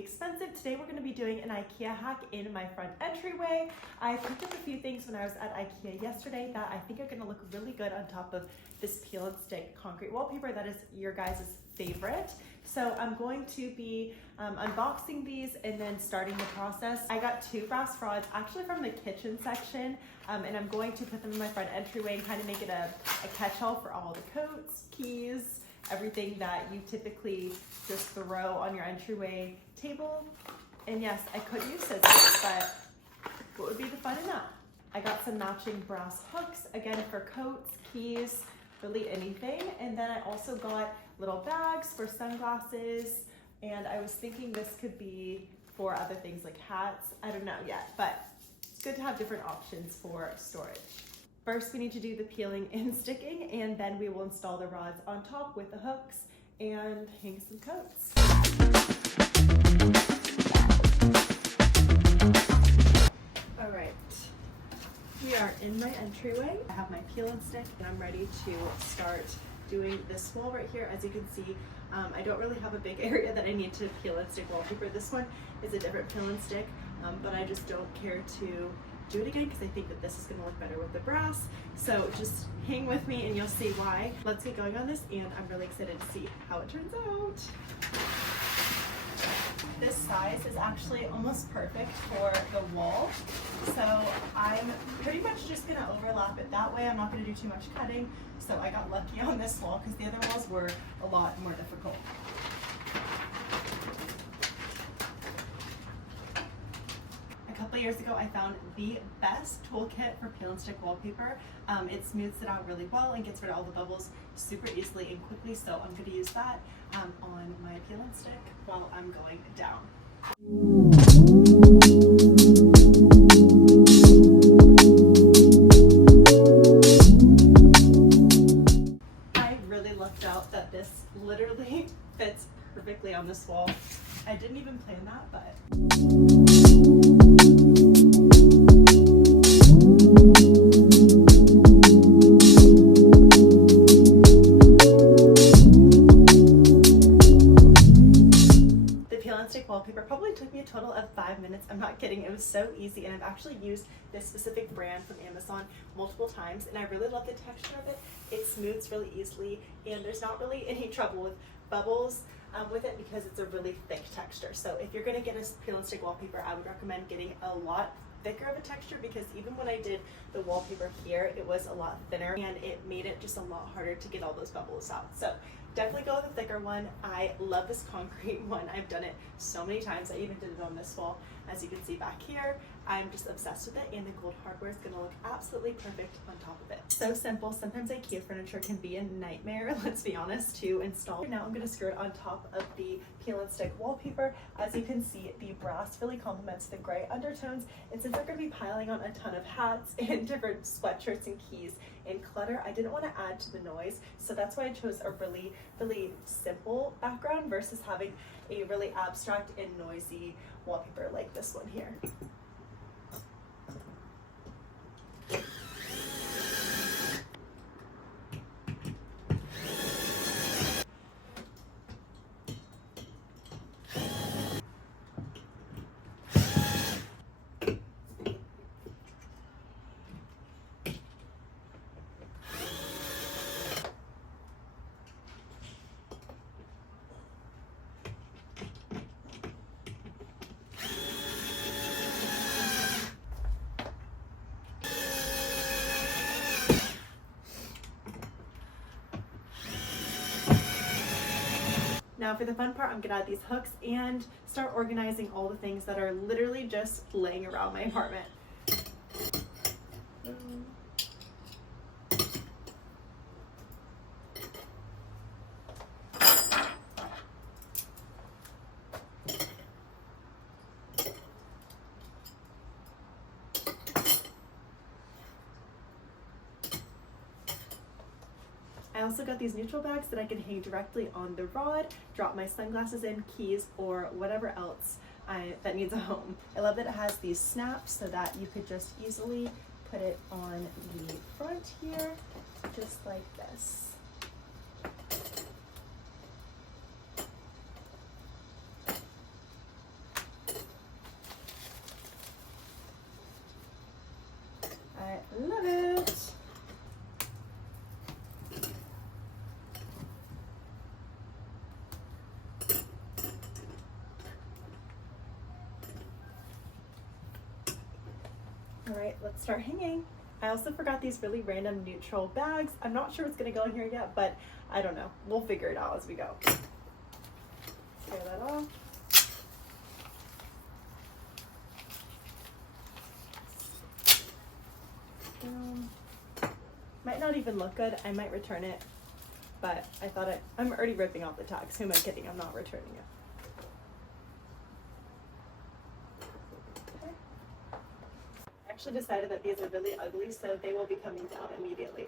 expensive. Today we're going to be doing an Ikea hack in my front entryway. I picked up a few things when I was at Ikea yesterday that I think are going to look really good on top of this peel and stick concrete wallpaper that is your guys' favorite. So I'm going to be unboxing these and then starting the process. I got 2 brass rods actually from the kitchen section, and I'm going to put them in my front entryway and kind of make it a catch-all for all the coats, keys, everything that you typically just throw on your entryway table. And yes, I could use scissors, but what would be the fun in that? I got some matching brass hooks, again for coats, keys, really anything. And then I also got little bags for sunglasses, and I was thinking this could be for other things like hats. I don't know yet, but it's good to have different options for storage. First, we need to do the peeling and sticking, and then we will install the rods on top with the hooks and hang some coats. All right, we are in my entryway. I have my peel and stick, and I'm ready to start doing this wall right here. As you can see, I don't really have a big area that I need to peel and stick wallpaper. This one is a different peel and stick, but I just don't care to do it again because I think that this is going to look better with the brass. So just hang with me and you'll see why. Let's get going on this, and I'm really excited to see how it turns out. This size is actually almost perfect for the wall. So I'm pretty much just going to overlap it that way. I'm not going to do too much cutting. So I got lucky on this wall because the other walls were a lot more difficult. A couple years ago, I found the best toolkit for peel and stick wallpaper. It smooths it out really well and gets rid of all the bubbles super easily and quickly. So I'm going to use that on my peel and stick while I'm going down. I really lucked out that this literally fits perfectly on this wall. I didn't even plan that, but wallpaper probably took me a total of 5 minutes. I'm not kidding, it was so easy, and I've actually used this specific brand from Amazon multiple times, and I really love the texture of it. It smooths really easily, and there's not really any trouble with bubbles with it because it's a really thick texture. So if you're going to get a peel and stick wallpaper, I would recommend getting a lot thicker of a texture, because even when I did the wallpaper here, it was a lot thinner and it made it just a lot harder to get all those bubbles out. So definitely go with a thicker one. I love this concrete one. I've done it so many times. I even did it on this wall. As you can see back here, I'm just obsessed with it, and the gold hardware is going to look absolutely perfect on top of it. So simple. Sometimes Ikea furniture can be a nightmare, let's be honest, to install. Now I'm going to screw it on top of the peel and stick wallpaper. As you can see, the brass really complements the gray undertones, and since I'm going to be piling on a ton of hats and different sweatshirts and keys and clutter, I didn't want to add to the noise, so that's why I chose a really simple background versus having a really abstract and noisy wallpaper like this one here. Now for the fun part, I'm gonna add these hooks and start organizing all the things that are literally just laying around my apartment. I also got these neutral bags that I can hang directly on the rod, drop my sunglasses in, keys, or whatever else that needs a home. I love that it has these snaps so that you could just easily put it on the front here, just like this. All right, let's start hanging. I also forgot these really random neutral bags. I'm not sure what's gonna go in here yet, but I don't know. We'll figure it out as we go. Tear that off. Might not even look good. I might return it, but I thought I'm already ripping off the tags. Who am I kidding? I'm not returning it. Okay. I actually decided that these are really ugly, so they will be coming down immediately.